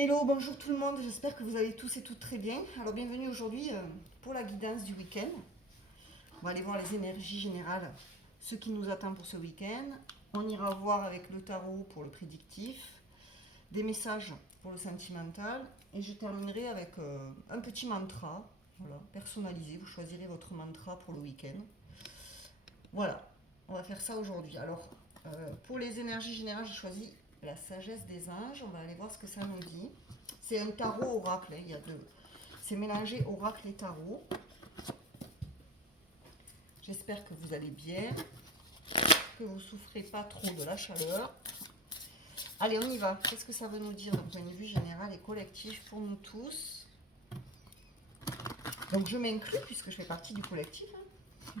Hello, bonjour tout le monde, j'espère que vous allez tous et toutes très bien. Alors bienvenue aujourd'hui pour la guidance du week-end. On va aller voir les énergies générales, ce qui nous attend pour ce week-end. On ira voir avec le tarot pour le prédictif, des messages pour le sentimental et je terminerai avec un petit mantra, voilà, personnalisé. Vous choisirez votre mantra pour le week-end. Voilà, on va faire ça aujourd'hui. Alors pour les énergies générales, j'ai choisi la sagesse des anges. On va aller voir ce que ça nous dit. C'est un tarot oracle, hein, il y a deux. C'est mélangé oracle et tarot. J'espère que vous allez bien, que vous ne souffrez pas trop de la chaleur. Allez, on y va. Qu'est-ce que ça veut nous dire d'un point de vue général et collectif pour nous tous? Donc je m'inclus puisque je fais partie du collectif. Hein.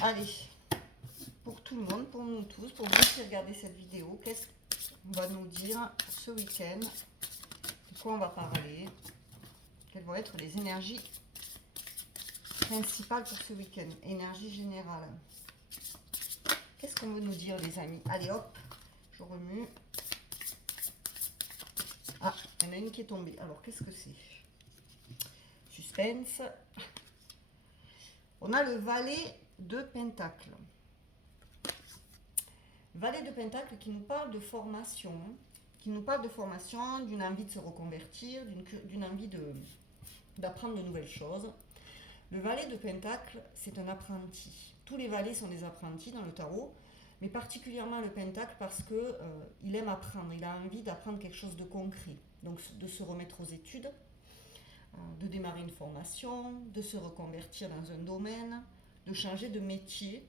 Allez, pour tout le monde, pour nous tous, pour vous qui regardez cette vidéo, qu'est-ce qu'on va nous dire ce week-end? De quoi on va parler? Quelles vont être les énergies principales pour ce week-end? Énergie générale. Qu'est-ce qu'on veut nous dire, les amis? Allez, hop, je remue. Ah, il y en a une qui est tombée. Alors, qu'est-ce que c'est? Suspense. On a le valet de Pentacle. Valet de Pentacle qui nous parle de formation, d'une envie de se reconvertir, d'une envie d'apprendre de nouvelles choses. Le valet de Pentacle, c'est un apprenti. Tous les valets sont des apprentis dans le tarot, mais particulièrement le Pentacle parce que il aime apprendre, il a envie d'apprendre quelque chose de concret. Donc de se remettre aux études, de démarrer une formation, de se reconvertir dans un domaine, de changer de métier,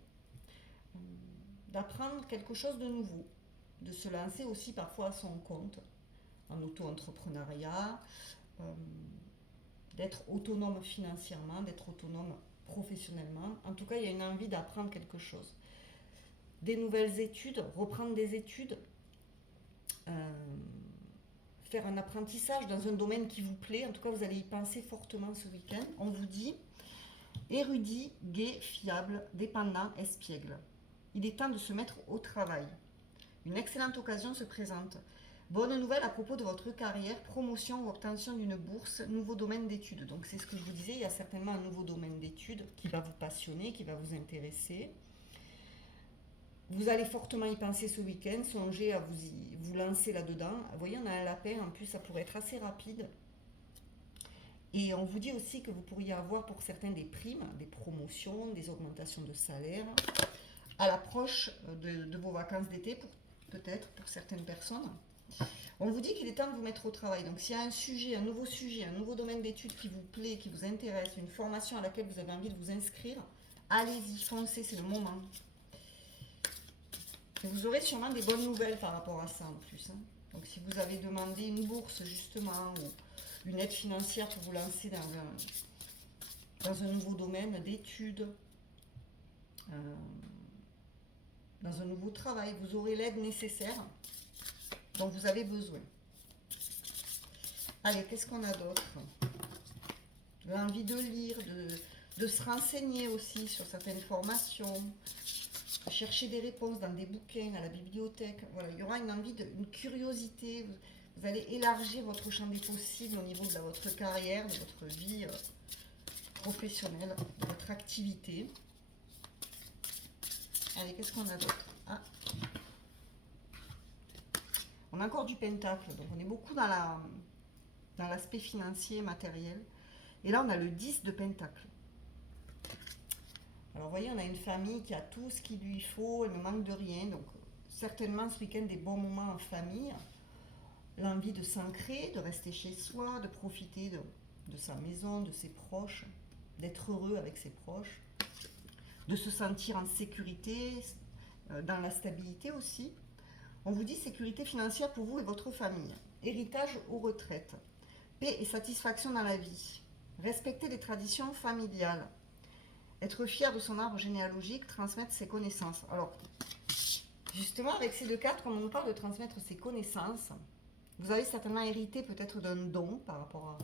d'apprendre quelque chose de nouveau, de se lancer aussi parfois à son compte, en auto-entrepreneuriat, d'être autonome financièrement, d'être autonome professionnellement. En tout cas, il y a une envie d'apprendre quelque chose. Des nouvelles études, reprendre des études, faire un apprentissage dans un domaine qui vous plaît. En tout cas, vous allez y penser fortement ce week-end. On vous dit érudit, gai, fiable, dépendant, espiègle. Il est temps de se mettre au travail. Une excellente occasion se présente. Bonne nouvelle à propos de votre carrière, promotion ou obtention d'une bourse, nouveau domaine d'études. Donc c'est ce que je vous disais, il y a certainement un nouveau domaine d'études qui va vous passionner, qui va vous intéresser. Vous allez fortement y penser ce week-end, songez à vous lancer là-dedans. Vous voyez, on a un lapin, en plus ça pourrait être assez rapide. Et on vous dit aussi que vous pourriez avoir pour certains des primes, des promotions, des augmentations de salaire à l'approche de vos vacances d'été, peut-être pour certaines personnes. On vous dit qu'il est temps de vous mettre au travail. Donc s'il y a un nouveau domaine d'études qui vous plaît, qui vous intéresse, une formation à laquelle vous avez envie de vous inscrire, allez-y, foncez, c'est le moment. Et vous aurez sûrement des bonnes nouvelles par rapport à ça en plus. Hein. Donc si vous avez demandé une bourse justement, ou une aide financière pour vous lancer dans un nouveau domaine d'études, dans un nouveau travail, vous aurez l'aide nécessaire dont vous avez besoin. Allez, qu'est-ce qu'on a d'autre? L'envie de lire, de se renseigner aussi sur certaines formations, de chercher des réponses dans des bouquins, à la bibliothèque. Voilà, il y aura une envie, une curiosité. Vous allez élargir votre champ des possibles au niveau de votre carrière, de votre vie professionnelle, de votre activité. Allez, qu'est-ce qu'on a d'autre? Ah. On a encore du pentacle, donc on est beaucoup dans l'aspect financier, matériel. Et là, on a le 10 de pentacle. Alors, vous voyez, on a une famille qui a tout ce qu'il lui faut, elle ne manque de rien. Donc, certainement, ce week-end, des bons moments en famille. L'envie de s'ancrer, de rester chez soi, de profiter de sa maison, de ses proches, d'être heureux avec ses proches, de se sentir en sécurité, dans la stabilité aussi. On vous dit sécurité financière pour vous et votre famille. Héritage ou retraite. Paix et satisfaction dans la vie. Respecter les traditions familiales. Être fier de son arbre généalogique, transmettre ses connaissances. Alors, justement, avec ces deux cartes, quand on nous parle de transmettre ses connaissances, vous avez certainement hérité peut-être d'un don par rapport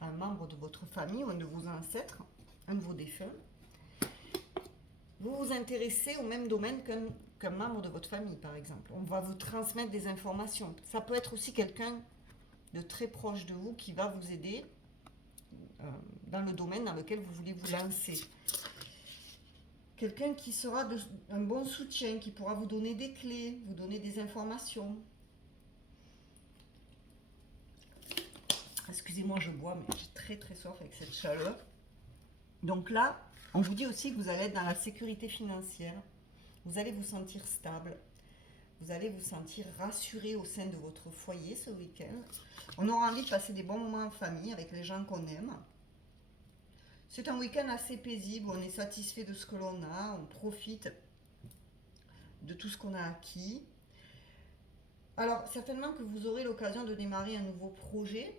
à un membre de votre famille ou un de vos ancêtres, un de vos défunts. Vous vous intéressez au même domaine qu'un membre de votre famille, par exemple. On va vous transmettre des informations. Ça peut être aussi quelqu'un de très proche de vous qui va vous aider dans le domaine dans lequel vous voulez vous lancer. Quelqu'un qui sera un bon soutien, qui pourra vous donner des clés, vous donner des informations. Excusez-moi, je bois, mais j'ai très très soif avec cette chaleur. Donc là, on vous dit aussi que vous allez être dans la sécurité financière. Vous allez vous sentir stable. Vous allez vous sentir rassuré au sein de votre foyer ce week-end. On aura envie de passer des bons moments en famille avec les gens qu'on aime. C'est un week-end assez paisible, on est satisfait de ce que l'on a, on profite de tout ce qu'on a acquis. Alors, certainement que vous aurez l'occasion de démarrer un nouveau projet,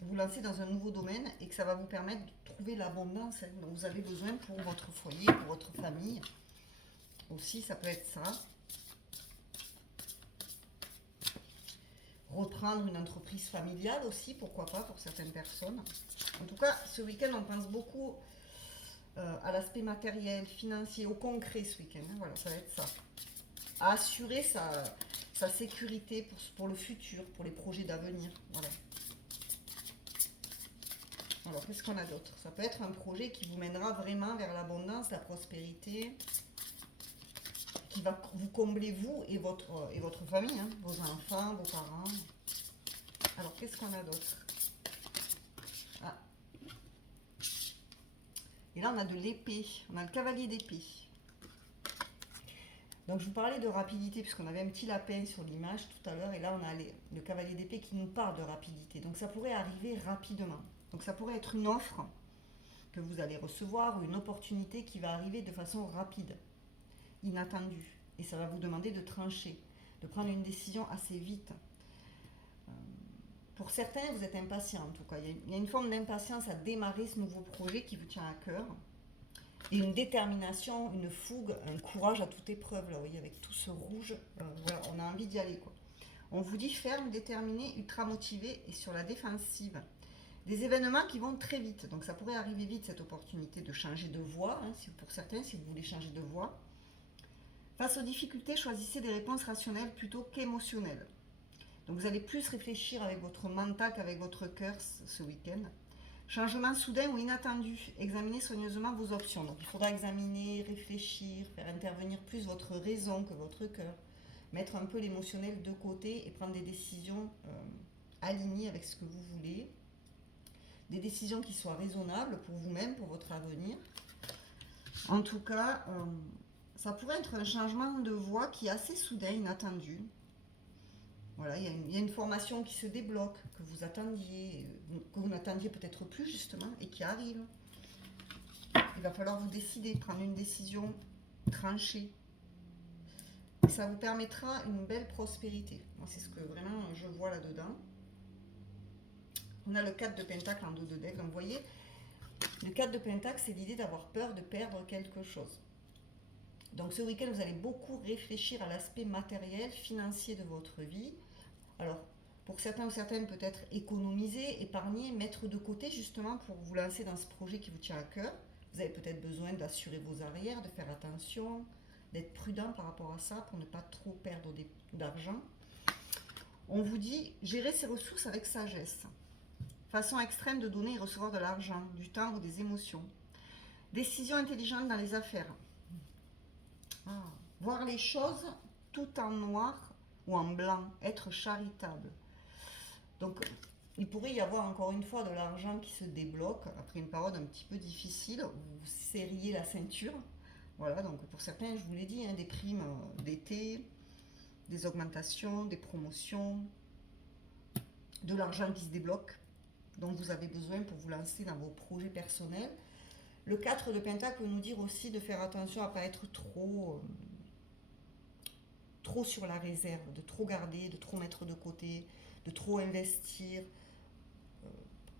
vous lancer dans un nouveau domaine et que ça va vous permettre de trouver l'abondance dont vous avez besoin pour votre foyer, pour votre famille. Aussi, ça peut être ça. Reprendre une entreprise familiale aussi, pourquoi pas, pour certaines personnes. En tout cas, ce week-end, on pense beaucoup à l'aspect matériel, financier, au concret ce week-end. Voilà, ça va être ça. À assurer sa sécurité pour le futur, pour les projets d'avenir. Voilà. Alors, qu'est-ce qu'on a d'autre? Ça peut être un projet qui vous mènera vraiment vers l'abondance, la prospérité, qui va vous combler, vous et votre famille, hein, vos enfants, vos parents. Alors, qu'est-ce qu'on a d'autre? Ah. Et là, on a de l'épée. On a le cavalier d'épée. Donc, je vous parlais de rapidité, puisqu'on avait un petit lapin sur l'image tout à l'heure. Et là, on a le cavalier d'épée qui nous parle de rapidité. Donc, ça pourrait arriver rapidement. Donc, ça pourrait être une offre que vous allez recevoir ou une opportunité qui va arriver de façon rapide, inattendue. Et ça va vous demander de trancher, de prendre une décision assez vite. Pour certains, vous êtes impatient en tout cas. Il y a une forme d'impatience à démarrer ce nouveau projet qui vous tient à cœur. Et une détermination, une fougue, un courage à toute épreuve. Là, vous voyez, avec tout ce rouge, voilà, on a envie d'y aller, quoi. On vous dit ferme, déterminé, ultra motivé et sur la défensive. Des événements qui vont très vite. Donc ça pourrait arriver vite, cette opportunité de changer de voie. Hein, pour certains, si vous voulez changer de voie. Face aux difficultés, choisissez des réponses rationnelles plutôt qu'émotionnelles. Donc vous allez plus réfléchir avec votre mental qu'avec votre cœur ce week-end. Changement soudain ou inattendu. Examinez soigneusement vos options. Donc il faudra examiner, réfléchir, faire intervenir plus votre raison que votre cœur. Mettre un peu l'émotionnel de côté et prendre des décisions alignées avec ce que vous voulez. Des décisions qui soient raisonnables pour vous-même, pour votre avenir. En tout cas, ça pourrait être un changement de voie qui est assez soudain, inattendu. Voilà, il y a une formation qui se débloque, que vous attendiez, que vous n'attendiez peut-être plus justement, et qui arrive. Il va falloir vous décider, prendre une décision tranchée. Et ça vous permettra une belle prospérité. Moi, c'est ce que vraiment je vois là-dedans. On a le 4 de Pentacle en dos de deck. Donc, vous voyez, le 4 de Pentacle, c'est l'idée d'avoir peur de perdre quelque chose. Donc, ce week-end, vous allez beaucoup réfléchir à l'aspect matériel, financier de votre vie. Alors, pour certains ou certaines, peut-être économiser, épargner, mettre de côté justement pour vous lancer dans ce projet qui vous tient à cœur. Vous avez peut-être besoin d'assurer vos arrières, de faire attention, d'être prudent par rapport à ça pour ne pas trop perdre d'argent. On vous dit gérer ses ressources avec sagesse. Façon extrême de donner et recevoir de l'argent, du temps ou des émotions. Décision intelligente dans les affaires. Voir les choses tout en noir ou en blanc, être charitable. Donc, il pourrait y avoir encore une fois de l'argent qui se débloque après une période un petit peu difficile, où vous serriez la ceinture. Voilà, donc pour certains, je vous l'ai dit, hein, des primes d'été, des augmentations, des promotions, de l'argent qui se débloque, dont vous avez besoin pour vous lancer dans vos projets personnels. Le 4 de Pentacle peut nous dire aussi de faire attention à ne pas être trop sur la réserve, de trop garder, de trop mettre de côté, de trop investir,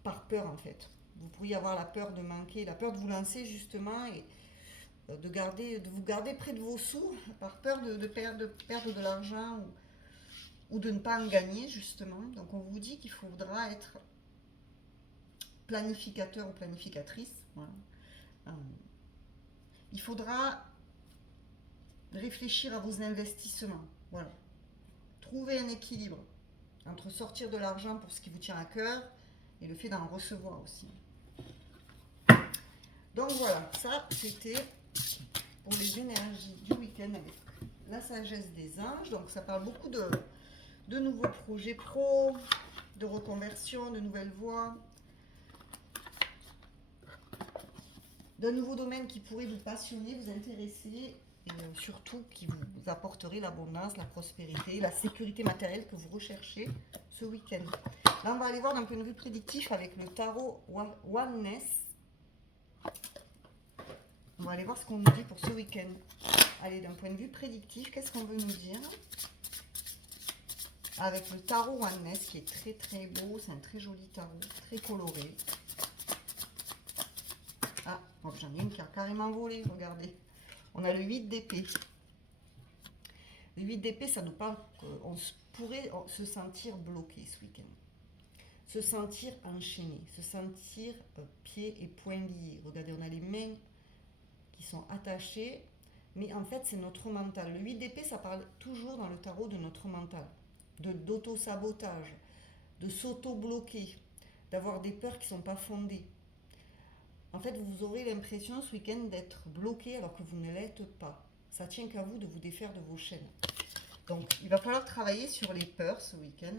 par peur en fait. Vous pourriez avoir la peur de manquer, la peur de vous lancer justement et de vous garder près de vos sous, par peur de perdre de l'argent ou de ne pas en gagner justement. Donc on vous dit qu'il faudra être planificateur ou planificatrice. Voilà. Il faudra réfléchir à vos investissements. Voilà. Trouver un équilibre entre sortir de l'argent pour ce qui vous tient à cœur et le fait d'en recevoir aussi. Donc voilà, ça c'était pour les énergies du week-end avec la sagesse des anges. Donc ça parle beaucoup de nouveaux projets pro, de reconversion, de nouvelles voies, d'un nouveau domaine qui pourrait vous passionner, vous intéresser et surtout qui vous apporterait l'abondance, la prospérité, la sécurité matérielle que vous recherchez ce week-end. Là, on va aller voir d'un point de vue prédictif avec le tarot Oneness. On va aller voir ce qu'on nous dit pour ce week-end. Allez, d'un point de vue prédictif, qu'est-ce qu'on veut nous dire? Avec le tarot Oneness qui est très très beau, c'est un très joli tarot, très coloré. Ah, oh, j'en ai une qui a carrément volé, regardez. On a le 8 d'épée. Le 8 d'épée, ça nous parle qu'on pourrait se sentir bloqué ce week-end. Se sentir enchaîné, se sentir pieds et poings liés. Regardez, on a les mains qui sont attachées, mais en fait, c'est notre mental. Le 8 d'épée, ça parle toujours dans le tarot de notre mental, d'auto-sabotage, de s'auto-bloquer, d'avoir des peurs qui ne sont pas fondées. En fait, vous aurez l'impression ce week-end d'être bloqué alors que vous ne l'êtes pas. Ça tient qu'à vous de vous défaire de vos chaînes. Donc, il va falloir travailler sur les peurs ce week-end.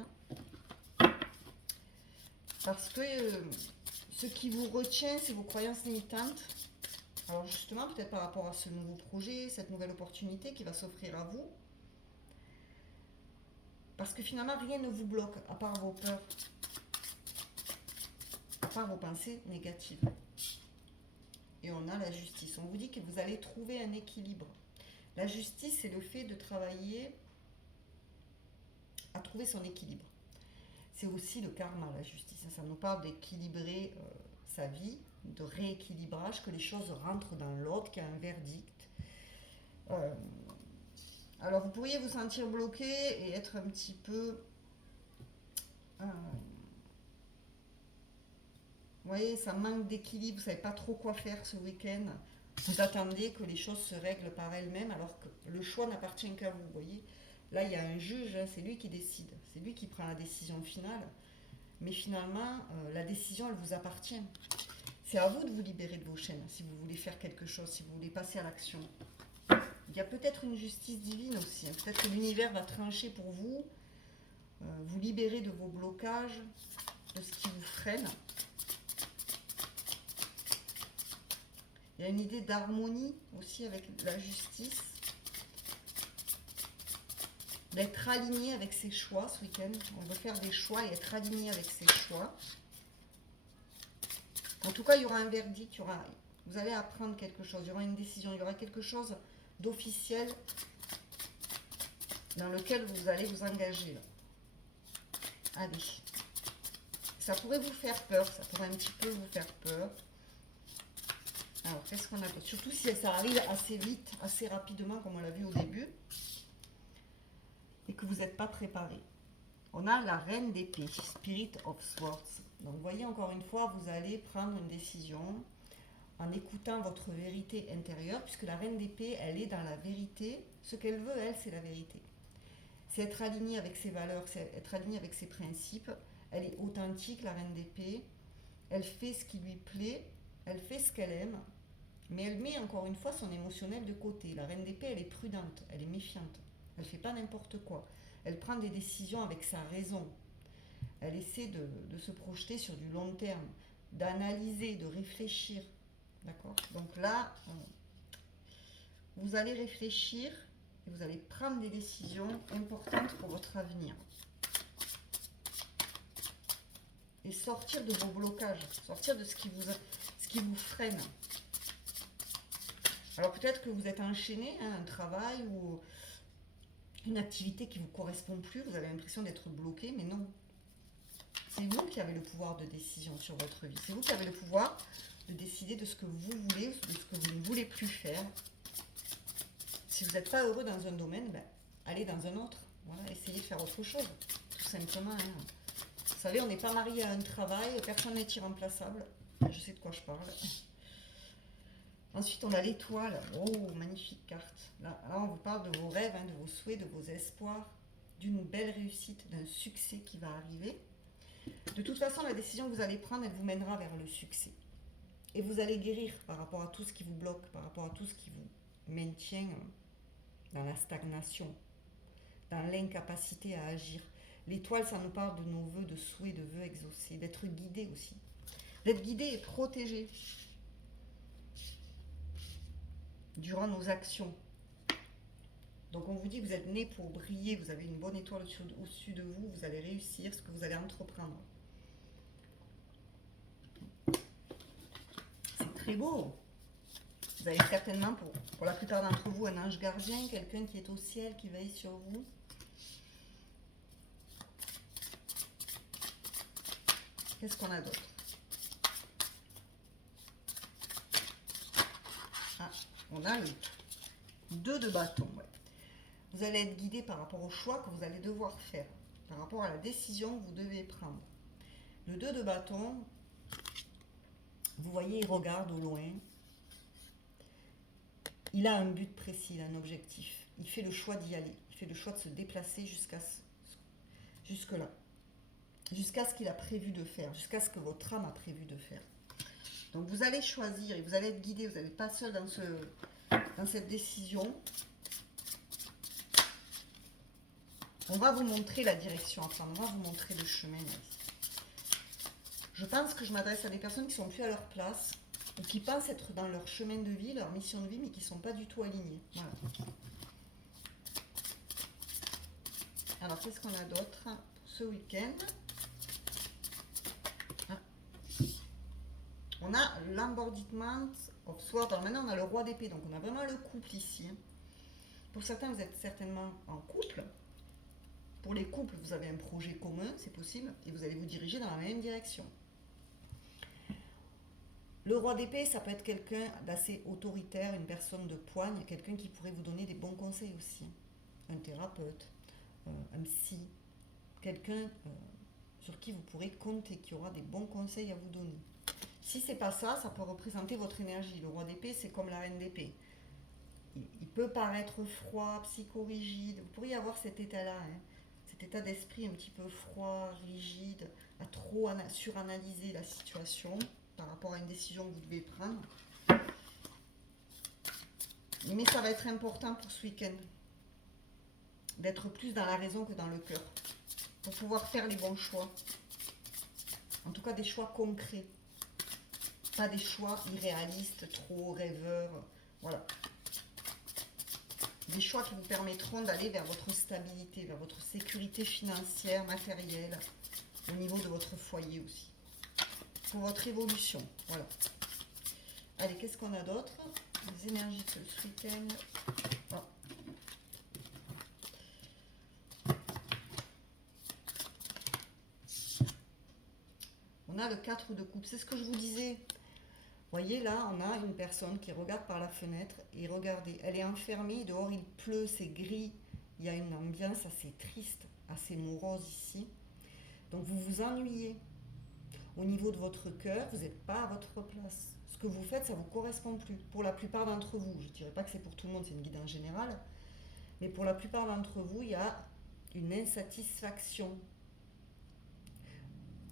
Parce que ce qui vous retient, c'est vos croyances limitantes. Alors justement, peut-être par rapport à ce nouveau projet, cette nouvelle opportunité qui va s'offrir à vous. Parce que finalement, rien ne vous bloque à part vos peurs, à part vos pensées négatives. Et on a la justice. On vous dit que vous allez trouver un équilibre. La justice, c'est le fait de travailler à trouver son équilibre. C'est aussi le karma, la justice. Ça nous parle d'équilibrer sa vie, de rééquilibrage, que les choses rentrent dans l'ordre, qu'il y a un verdict. Alors, vous pourriez vous sentir bloqué et être un petit peu... vous voyez, ça manque d'équilibre, vous ne savez pas trop quoi faire ce week-end. Vous attendez que les choses se règlent par elles-mêmes alors que le choix n'appartient qu'à vous, voyez. Là, il y a un juge, hein, c'est lui qui décide, c'est lui qui prend la décision finale. Mais finalement, la décision, elle vous appartient. C'est à vous de vous libérer de vos chaînes, si vous voulez faire quelque chose, si vous voulez passer à l'action. Il y a peut-être une justice divine aussi, hein. Peut-être que l'univers va trancher pour vous, vous libérer de vos blocages, de ce qui vous freine. Il y a une idée d'harmonie aussi avec la justice. D'être aligné avec ses choix ce week-end. On veut faire des choix et être aligné avec ses choix. En tout cas, il y aura un verdict. Vous allez apprendre quelque chose. Il y aura une décision. Il y aura quelque chose d'officiel dans lequel vous allez vous engager. Là. Allez. Ça pourrait vous faire peur. Ça pourrait un petit peu vous faire peur. Alors, qu'est-ce qu'on a? Surtout si ça arrive assez vite, assez rapidement, comme on l'a vu au début, et que vous n'êtes pas préparé. On a la reine d'épée, Spirit of Swords. Donc, vous voyez, encore une fois, vous allez prendre une décision en écoutant votre vérité intérieure, puisque la reine d'épée, elle est dans la vérité. Ce qu'elle veut, elle, c'est la vérité. C'est être alignée avec ses valeurs, c'est être alignée avec ses principes. Elle est authentique, la reine d'épée. Elle fait ce qui lui plaît. Elle fait ce qu'elle aime, mais elle met encore une fois son émotionnel de côté. La reine d'épée, elle est prudente, elle est méfiante. Elle ne fait pas n'importe quoi. Elle prend des décisions avec sa raison. Elle essaie de se projeter sur du long terme, d'analyser, de réfléchir. D'accord? Donc là, vous allez réfléchir et vous allez prendre des décisions importantes pour votre avenir. Et sortir de vos blocages, sortir de ce qui vous freine. Alors peut-être que vous êtes enchaîné à un travail ou une activité qui ne vous correspond plus, vous avez l'impression d'être bloqué, mais non. C'est vous qui avez le pouvoir de décision sur votre vie. C'est vous qui avez le pouvoir de décider de ce que vous voulez, de ce que vous ne voulez plus faire. Si vous n'êtes pas heureux dans un domaine, ben, allez dans un autre. Voilà, essayez de faire autre chose, tout simplement. Hein. Vous savez, on n'est pas marié à un travail, personne n'est irremplaçable. Je sais de quoi je parle. Ensuite, on a l'étoile. Oh, magnifique carte. Là, on vous parle de vos rêves, hein, de vos souhaits, de vos espoirs. d'une belle réussite, d'un succès qui va arriver. De toute façon, la décision que vous allez prendre, elle vous mènera vers le succès. Et vous allez guérir par rapport à tout ce qui vous bloque, par rapport à tout ce qui vous maintient dans la stagnation, dans l'incapacité à agir. L'étoile, ça nous parle de nos vœux, de souhaits, de vœux exaucés, d'être guidé aussi. D'être guidé et protégé durant nos actions. Donc on vous dit que vous êtes né pour briller, vous avez une bonne étoile au-dessus de vous, vous allez réussir ce que vous allez entreprendre. C'est très beau. Vous avez certainement, pour la plupart d'entre vous, un ange gardien, quelqu'un qui est au ciel, qui veille sur vous. Qu'est-ce qu'on a d'autre? Ah, on a le 2 de bâton. Ouais. Vous allez être guidé par rapport au choix que vous allez devoir faire, par rapport à la décision que vous devez prendre. Le 2 de bâton, vous voyez, il regarde au loin. Il a un but précis, il a un objectif. Il fait le choix d'y aller. Il fait le choix de se déplacer jusque-là. Jusqu'à ce qu'il a prévu de faire, jusqu'à ce que votre âme a prévu de faire. Donc vous allez choisir et vous allez être guidé, vous n'êtes pas seul dans cette décision. On va vous montrer la direction à prendre, on va vous montrer le chemin. Je pense que je m'adresse à des personnes qui ne sont plus à leur place, ou qui pensent être dans leur chemin de vie, leur mission de vie, mais qui ne sont pas du tout alignées. Voilà. Alors, qu'est-ce qu'on a d'autre pour ce week-end? On a l'Embodiment of Swords. Alors maintenant, on a le roi d'épée. Donc, on a vraiment le couple ici. Pour certains, vous êtes certainement en couple. Pour les couples, vous avez un projet commun, c'est possible. Et vous allez vous diriger dans la même direction. Le roi d'épée, ça peut être quelqu'un d'assez autoritaire, une personne de poigne, quelqu'un qui pourrait vous donner des bons conseils aussi. Un thérapeute, un psy, quelqu'un sur qui vous pourrez compter, qui aura des bons conseils à vous donner. Si c'est pas ça, ça peut représenter votre énergie. Le roi d'épée, c'est comme la reine d'épée. Il peut paraître froid, psychorigide. Vous pourriez avoir cet état-là, hein, cet état d'esprit un petit peu froid, rigide, à trop suranalyser la situation par rapport à une décision que vous devez prendre. Mais ça va être important pour ce week-end d'être plus dans la raison que dans le cœur pour pouvoir faire les bons choix. En tout cas, des choix concrets. Pas des choix irréalistes, trop rêveurs. Voilà. Des choix qui vous permettront d'aller vers votre stabilité, vers votre sécurité financière, matérielle, au niveau de votre foyer aussi. Pour votre évolution. Voilà. Allez, qu'est-ce qu'on a d'autre? Les énergies de ce week-end. Oh. On a le 4 de coupe. C'est ce que je vous disais. Voyez, là, on a une personne qui regarde par la fenêtre et regardez, elle est enfermée, dehors il pleut, c'est gris, il y a une ambiance assez triste, assez morose ici. Donc vous vous ennuyez. Au niveau de votre cœur, vous n'êtes pas à votre place. Ce que vous faites, ça ne vous correspond plus. Pour la plupart d'entre vous, je ne dirais pas que c'est pour tout le monde, c'est une guide en général, mais pour la plupart d'entre vous, il y a une insatisfaction.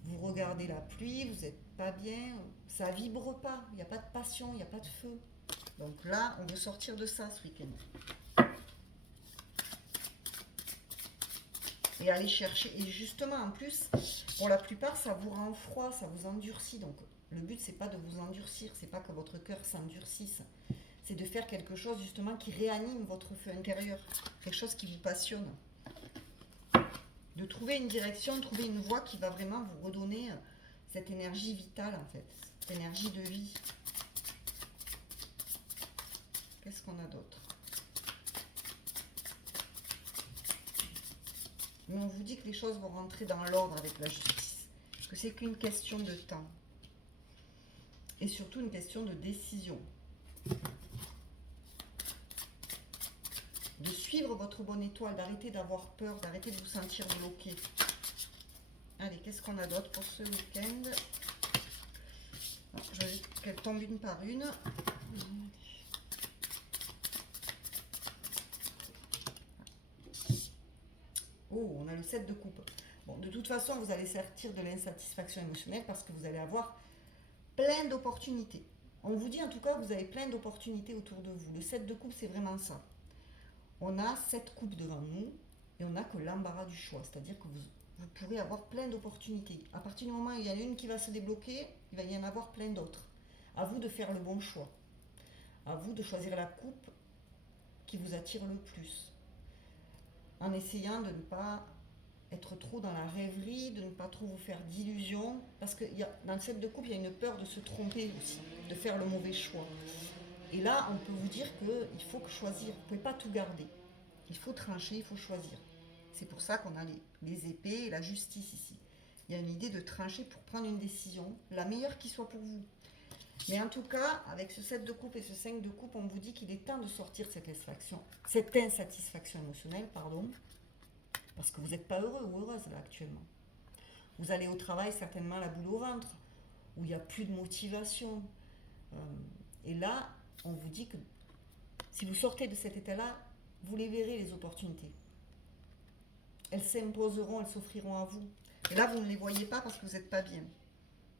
Vous regardez la pluie, vous n'êtes pas bien, ça vibre pas, il n'y a pas de passion, il n'y a pas de feu. Donc là, on veut sortir de ça ce week-end. Et aller chercher, et justement en plus, pour la plupart, ça vous rend froid, ça vous endurcit. Donc le but, c'est pas de vous endurcir, c'est pas que votre cœur s'endurcisse. C'est de faire quelque chose justement qui réanime votre feu intérieur, quelque chose qui vous passionne. De trouver une direction, trouver une voie qui va vraiment vous redonner cette énergie vitale en fait, cette énergie de vie. Qu'est-ce qu'on a d'autre? Mais on vous dit que les choses vont rentrer dans l'ordre avec la justice, que c'est qu'une question de temps. Et surtout une question de décision. De suivre votre bonne étoile, d'arrêter d'avoir peur, d'arrêter de vous sentir bloqué. Allez, qu'est-ce qu'on a d'autre pour ce week-end? Je vais qu'elle tombe une par une. Oh, on a le 7 de coupe. Bon, de toute façon, vous allez sortir de l'insatisfaction émotionnelle parce que vous allez avoir plein d'opportunités. On vous dit en tout cas que vous avez plein d'opportunités autour de vous. Le 7 de coupe, c'est vraiment ça. On a 7 coupes devant nous et on n'a que l'embarras du choix. C'est-à-dire que vous pourrez avoir plein d'opportunités. À partir du moment où il y en a une qui va se débloquer, il va y en avoir plein d'autres. À vous de faire le bon choix. À vous de choisir la coupe qui vous attire le plus. En essayant de ne pas être trop dans la rêverie, de ne pas trop vous faire d'illusions. Parce que dans le 7 de coupe, il y a une peur de se tromper aussi, de faire le mauvais choix. Et là, on peut vous dire qu'il faut choisir. Vous ne pouvez pas tout garder. Il faut trancher, il faut choisir. C'est pour ça qu'on a les épées et la justice ici. Il y a une idée de trancher pour prendre une décision, la meilleure qui soit pour vous. Mais en tout cas, avec ce 7 de coupe et ce 5 de coupe, on vous dit qu'il est temps de sortir cette insatisfaction émotionnelle, parce que vous n'êtes pas heureux ou heureuse là actuellement. Vous allez au travail certainement la boule au ventre, où il n'y a plus de motivation. Et là, on vous dit que si vous sortez de cet état-là, vous les verrez, les opportunités. Elles s'imposeront, elles s'offriront à vous. Et là, vous ne les voyez pas parce que vous n'êtes pas bien.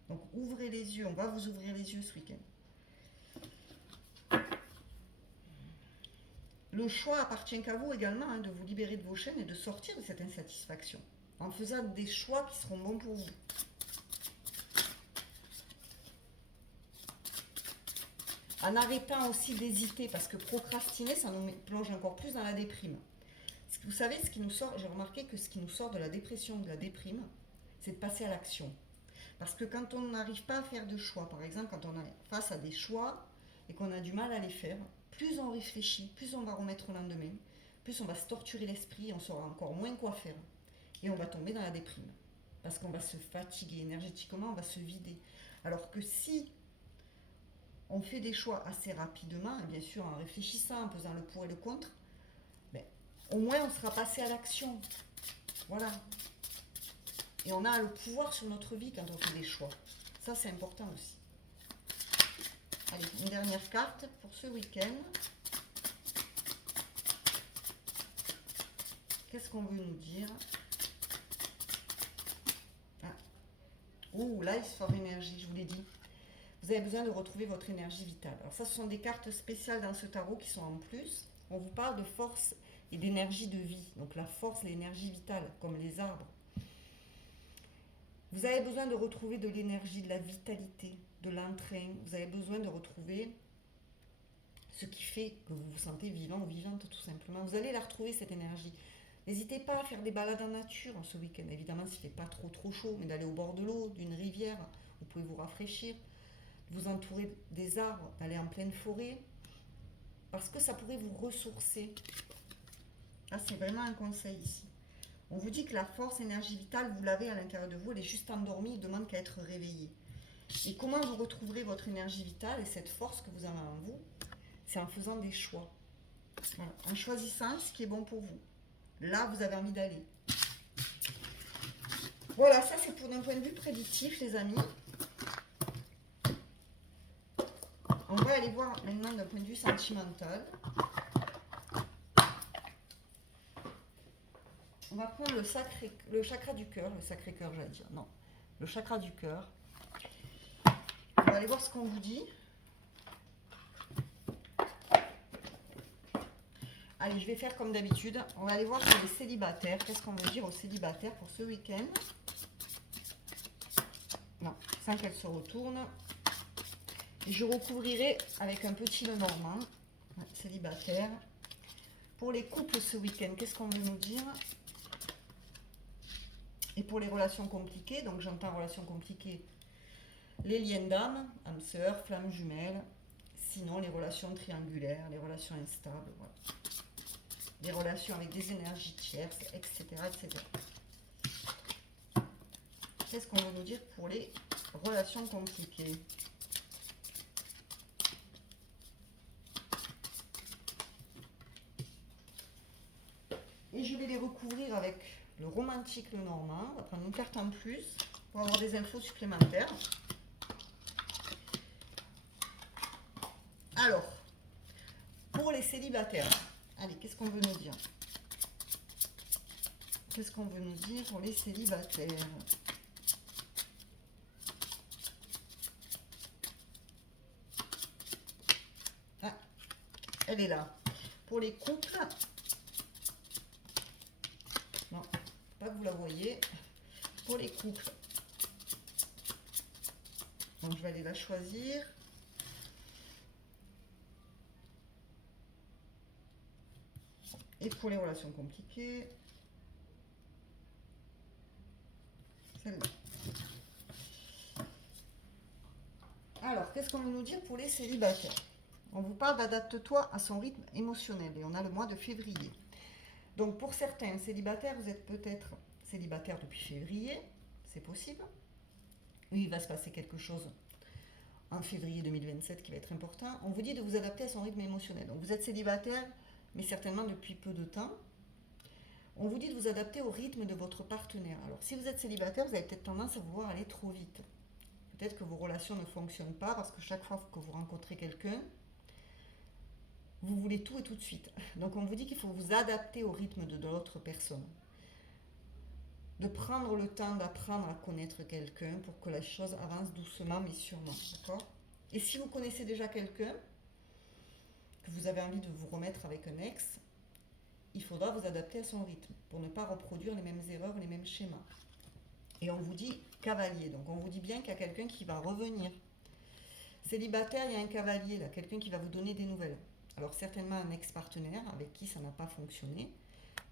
Donc, ouvrez les yeux. On va vous ouvrir les yeux ce week-end. Le choix appartient qu'à vous également, de vous libérer de vos chaînes et de sortir de cette insatisfaction. En faisant des choix qui seront bons pour vous. En arrêtant aussi d'hésiter, parce que procrastiner, ça nous plonge encore plus dans la déprime. Vous savez, ce qui nous sort, j'ai remarqué que ce qui nous sort de la dépression, de la déprime, c'est de passer à l'action. Parce que quand on n'arrive pas à faire de choix, par exemple, quand on est face à des choix et qu'on a du mal à les faire, plus on réfléchit, plus on va remettre au lendemain, plus on va se torturer l'esprit, on saura encore moins quoi faire. Et on va tomber dans la déprime. Parce qu'on va se fatiguer énergétiquement, on va se vider. Alors que si on fait des choix assez rapidement, et bien sûr en réfléchissant, en pesant le pour et le contre, au moins on sera passé à l'action. Voilà. Et on a le pouvoir sur notre vie quand on fait des choix. Ça, c'est important aussi. Allez, une dernière carte pour ce week-end. Qu'est-ce qu'on veut nous dire? Oh, Life for Energy, je vous l'ai dit. Vous avez besoin de retrouver votre énergie vitale. Alors ça, ce sont des cartes spéciales dans ce tarot qui sont en plus. On vous parle de force et d'énergie de vie. Donc la force, l'énergie vitale, comme les arbres. Vous avez besoin de retrouver de l'énergie, de la vitalité, de l'entrain. Vous avez besoin de retrouver ce qui fait que vous vous sentez vivant ou vivante, tout simplement. Vous allez la retrouver, cette énergie. N'hésitez pas à faire des balades en nature ce week-end. Évidemment, s'il ne fait pas trop chaud, mais d'aller au bord de l'eau, d'une rivière, vous pouvez vous rafraîchir. Vous entourer des arbres, d'aller en pleine forêt, parce que ça pourrait vous ressourcer. Là, c'est vraiment un conseil ici. On vous dit que la force, énergie vitale, vous l'avez à l'intérieur de vous, elle est juste endormie, il ne demande qu'à être réveillée. Et comment vous retrouverez votre énergie vitale et cette force que vous avez en vous? C'est en faisant des choix. Voilà. En choisissant ce qui est bon pour vous. Là, vous avez envie d'aller. Voilà, ça c'est pour d'un point de vue prédictif, les amis. On va aller voir maintenant d'un point de vue sentimental. On va prendre le chakra du cœur, le sacré cœur, j'allais dire. Non, le chakra du cœur. On va aller voir ce qu'on vous dit. Allez, je vais faire comme d'habitude. On va aller voir sur les célibataires. Qu'est-ce qu'on veut dire aux célibataires pour ce week-end? Non, sans qu'elle se retourne. Et je recouvrirai avec un petit Lenormand. Célibataire. Pour les couples ce week-end, qu'est-ce qu'on veut nous dire? Et pour les relations compliquées, donc j'entends relations compliquées, les liens d'âme, âme sœur, flamme jumelle, sinon les relations triangulaires, les relations instables, voilà. Les relations avec des énergies tierces, etc. etc. Qu'est-ce qu'on veut nous dire pour les relations compliquées? Et je vais les recouvrir avec le romantique Lenormand. On va prendre une carte en plus pour avoir des infos supplémentaires. Alors, pour les célibataires, allez, qu'est-ce qu'on veut nous dire? qu'est-ce qu'on veut nous dire pour les célibataires? Ah, elle est là. Pour les couples, non, pas que vous la voyez. Pour les couples, donc je vais aller la choisir. Et pour les relations compliquées, celle-là. Alors, qu'est-ce qu'on veut nous dire pour les célibataires? On vous parle d'adapte-toi à son rythme émotionnel et on a le mois de février. Donc pour certains célibataires, vous êtes peut-être célibataire depuis février, c'est possible. Oui, il va se passer quelque chose en février 2027 qui va être important. On vous dit de vous adapter à son rythme émotionnel. Donc vous êtes célibataire, mais certainement depuis peu de temps. On vous dit de vous adapter au rythme de votre partenaire. Alors si vous êtes célibataire, vous avez peut-être tendance à vouloir aller trop vite. Peut-être que vos relations ne fonctionnent pas parce que chaque fois que vous rencontrez quelqu'un, vous voulez tout et tout de suite. Donc on vous dit qu'il faut vous adapter au rythme de l'autre personne. De prendre le temps d'apprendre à connaître quelqu'un pour que la chose avance doucement mais sûrement. D'accord ? Et si vous connaissez déjà quelqu'un, que vous avez envie de vous remettre avec un ex, il faudra vous adapter à son rythme pour ne pas reproduire les mêmes erreurs, les mêmes schémas. Et on vous dit cavalier, donc on vous dit bien qu'il y a quelqu'un qui va revenir. Célibataire, il y a un cavalier là, quelqu'un qui va vous donner des nouvelles. Alors certainement un ex-partenaire avec qui ça n'a pas fonctionné.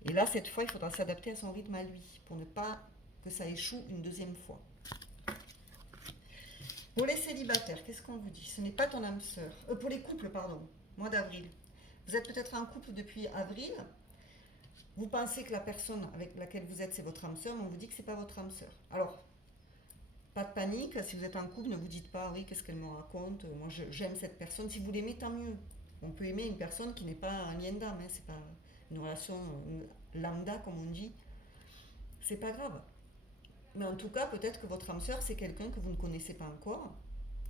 Et là, cette fois, il faudra s'adapter à son rythme à lui pour ne pas que ça échoue une deuxième fois. Pour les célibataires, qu'est-ce qu'on vous dit? Ce n'est pas ton âme sœur. Pour les couples, pardon, mois d'avril. Vous êtes peut-être en couple depuis avril. Vous pensez que la personne avec laquelle vous êtes, c'est votre âme sœur, mais on vous dit que ce n'est pas votre âme sœur. Alors, pas de panique. Si vous êtes en couple, ne vous dites pas, oui, qu'est-ce qu'elle me raconte? Moi, j'aime cette personne. Si vous l'aimez, tant mieux. On peut aimer une personne qui n'est pas un lien d'âme, hein, c'est pas une relation lambda, comme on dit. C'est pas grave. Mais en tout cas, peut-être que votre âme sœur, c'est quelqu'un que vous ne connaissez pas encore,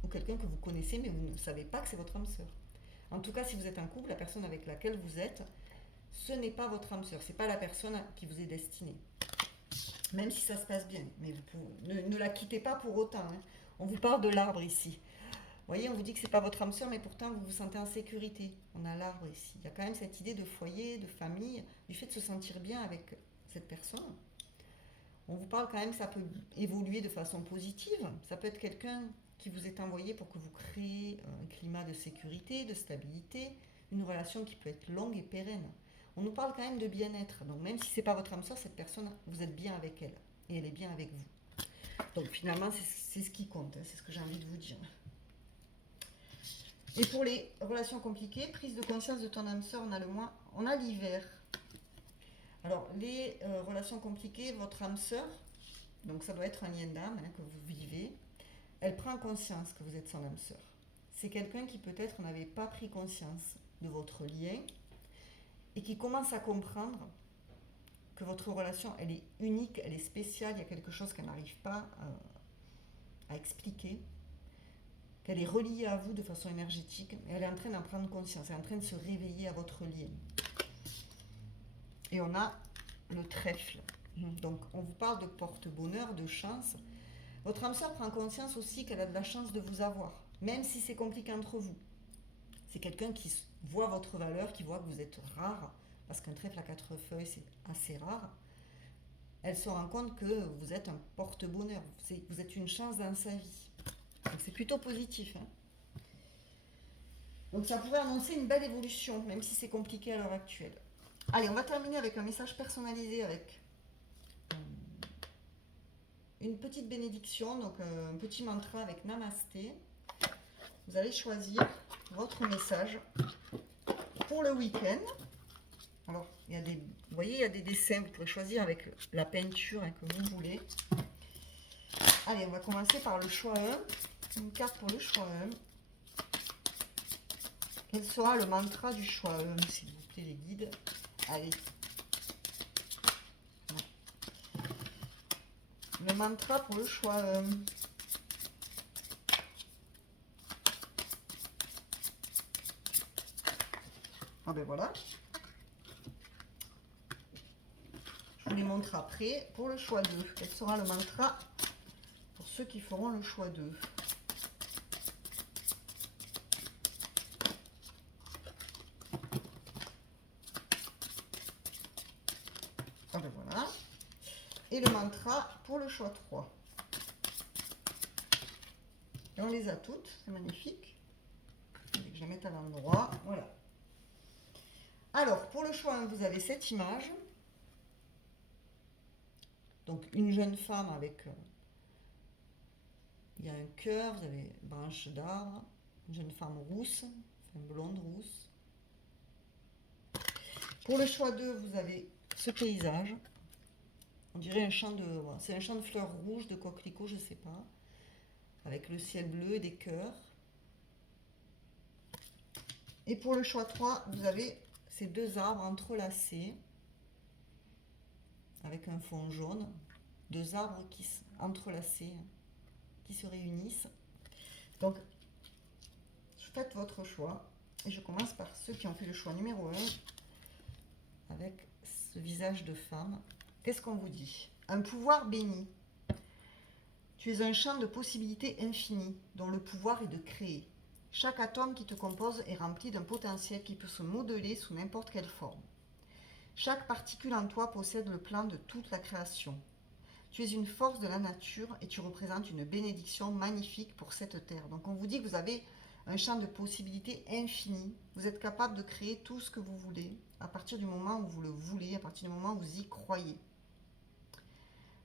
ou quelqu'un que vous connaissez, mais vous ne savez pas que c'est votre âme sœur. En tout cas, si vous êtes en couple, la personne avec laquelle vous êtes, ce n'est pas votre âme sœur, c'est pas la personne qui vous est destinée. Même si ça se passe bien, mais ne la quittez pas pour autant. Hein. On vous parle de l'arbre ici. Vous voyez, on vous dit que c'est pas votre âme sœur, mais pourtant vous vous sentez en sécurité. On a l'arbre ici. Il y a quand même cette idée de foyer, de famille, du fait de se sentir bien avec cette personne. On vous parle quand même, ça peut évoluer de façon positive. Ça peut être quelqu'un qui vous est envoyé pour que vous créez un climat de sécurité, de stabilité, une relation qui peut être longue et pérenne. On nous parle quand même de bien-être. Donc même si c'est pas votre âme sœur, cette personne, vous êtes bien avec elle et elle est bien avec vous. Donc finalement, c'est ce qui compte. Hein, c'est ce que j'ai envie de vous dire. Et pour les relations compliquées, prise de conscience de ton âme sœur, on a l'hiver. Alors, les relations compliquées, votre âme sœur, donc ça doit être un lien d'âme hein, que vous vivez, elle prend conscience que vous êtes son âme sœur. C'est quelqu'un qui peut-être n'avait pas pris conscience de votre lien et qui commence à comprendre que votre relation, elle est unique, elle est spéciale, il y a quelque chose qu'elle n'arrive pas à expliquer, qu'elle est reliée à vous de façon énergétique, et elle est en train d'en prendre conscience, elle est en train de se réveiller à votre lien. Et on a le trèfle. Donc on vous parle de porte-bonheur, de chance. Votre âme sœur prend conscience aussi qu'elle a de la chance de vous avoir, même si c'est compliqué entre vous. C'est quelqu'un qui voit votre valeur, qui voit que vous êtes rare, parce qu'un trèfle à 4 feuilles, c'est assez rare. Elle se rend compte que vous êtes un porte-bonheur, vous êtes une chance dans sa vie. Donc c'est plutôt positif. Hein. Donc ça pourrait annoncer une belle évolution, même si c'est compliqué à l'heure actuelle. Allez, on va terminer avec un message personnalisé avec une petite bénédiction, donc un petit mantra avec Namasté. Vous allez choisir votre message pour le week-end. Alors, vous voyez, il y a des dessins, vous pouvez choisir avec la peinture hein, que vous voulez. Allez, on va commencer par le choix 1. Une carte pour le choix 1. Quel sera le mantra du choix 1, s'il vous plaît, les guides? Allez. Le mantra pour le choix 1. Ah ben voilà. Je vous l'ai montre après pour le choix 2. Quel sera le mantra pour ceux qui feront le choix 2? Ah ben voilà. Et le mantra pour le choix 3. Et on les a toutes, c'est magnifique. Il faut que je les mette à l'endroit. Voilà. Alors, pour le choix 1, vous avez cette image. Donc, une jeune femme avec... il y a un cœur, vous avez une branche d'arbre. Une jeune femme rousse, enfin blonde rousse. Pour le choix 2, vous avez ce paysage. On dirait un champ de... Voilà, c'est un champ de fleurs rouges, de coquelicots, je ne sais pas. Avec le ciel bleu et des cœurs. Et pour le choix 3, vous avez ces deux arbres entrelacés. Avec un fond jaune. Deux arbres entrelacés, qui se réunissent. Donc, faites votre choix. Et je commence par ceux qui ont fait le choix numéro 1. Avec ce visage de femme. Qu'est-ce qu'on vous dit? Un pouvoir béni. Tu es un champ de possibilités infinies, dont le pouvoir est de créer. Chaque atome qui te compose est rempli d'un potentiel qui peut se modeler sous n'importe quelle forme. Chaque particule en toi possède le plan de toute la création. Tu es une force de la nature et tu représentes une bénédiction magnifique pour cette terre. Donc on vous dit que vous avez un champ de possibilités infini. Vous êtes capable de créer tout ce que vous voulez à partir du moment où vous le voulez, à partir du moment où vous y croyez.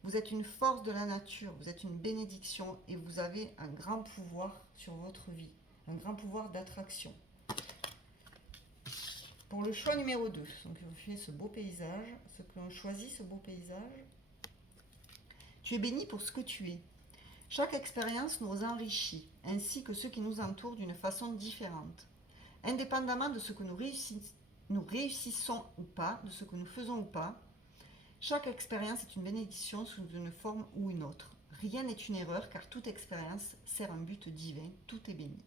Vous êtes une force de la nature, vous êtes une bénédiction et vous avez un grand pouvoir sur votre vie, un grand pouvoir d'attraction. Pour le choix numéro 2, donc on fait ce beau paysage, ce que l'on choisit, ce beau paysage. Tu es béni pour ce que tu es. Chaque expérience nous enrichit, ainsi que ceux qui nous entourent d'une façon différente. Indépendamment de ce que nous réussissons ou pas, de ce que nous faisons ou pas, chaque expérience est une bénédiction sous une forme ou une autre. Rien n'est une erreur car toute expérience sert un but divin, tout est béni.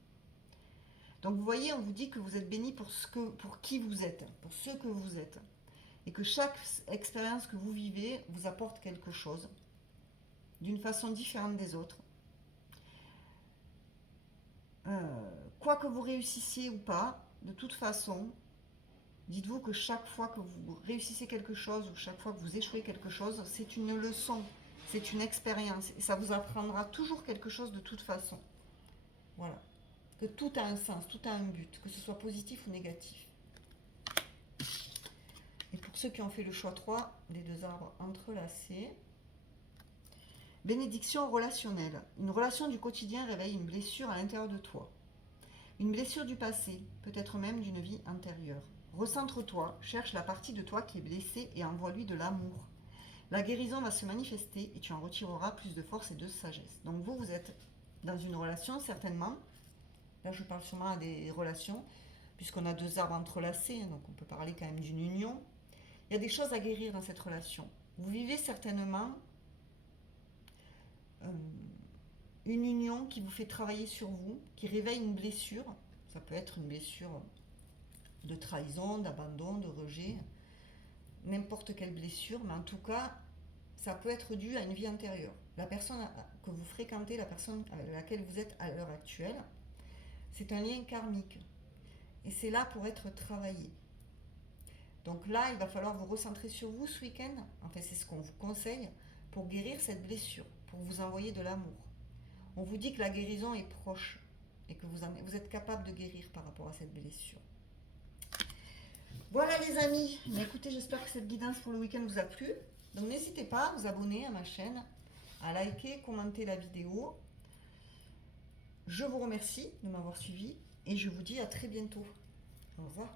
Donc vous voyez, on vous dit que vous êtes béni pour qui vous êtes, pour ce que vous êtes. Et que chaque expérience que vous vivez vous apporte quelque chose, d'une façon différente des autres. Quoi que vous réussissiez ou pas, de toute façon, dites-vous que chaque fois que vous réussissez quelque chose ou chaque fois que vous échouez quelque chose, c'est une leçon, c'est une expérience. Et ça vous apprendra toujours quelque chose de toute façon. Voilà. Que tout a un sens, tout a un but, que ce soit positif ou négatif. Et pour ceux qui ont fait le choix 3, les deux arbres entrelacés. Bénédiction relationnelle. Une relation du quotidien réveille une blessure à l'intérieur de toi. Une blessure du passé, peut-être même d'une vie antérieure. Recentre-toi, cherche la partie de toi qui est blessée et envoie-lui de l'amour. La guérison va se manifester et tu en retireras plus de force et de sagesse. Donc vous êtes dans une relation certainement. Là je parle sûrement à des relations, puisqu'on a deux arbres entrelacés, donc on peut parler quand même d'une union. Il y a des choses à guérir dans cette relation. Vous vivez certainement une union qui vous fait travailler sur vous, qui réveille une blessure. Ça peut être une blessure de trahison, d'abandon, de rejet, n'importe quelle blessure, mais en tout cas, ça peut être dû à une vie antérieure. La personne que vous fréquentez, la personne avec laquelle vous êtes à l'heure actuelle, c'est un lien karmique. Et c'est là pour être travaillé. Donc là, il va falloir vous recentrer sur vous ce week-end. Enfin, c'est ce qu'on vous conseille pour guérir cette blessure, pour vous envoyer de l'amour. On vous dit que la guérison est proche et que vous êtes capable de guérir par rapport à cette blessure. Voilà les amis, mais écoutez, j'espère que cette guidance pour le week-end vous a plu. Donc n'hésitez pas à vous abonner à ma chaîne, à liker, commenter la vidéo. Je vous remercie de m'avoir suivi et je vous dis à très bientôt. Au revoir.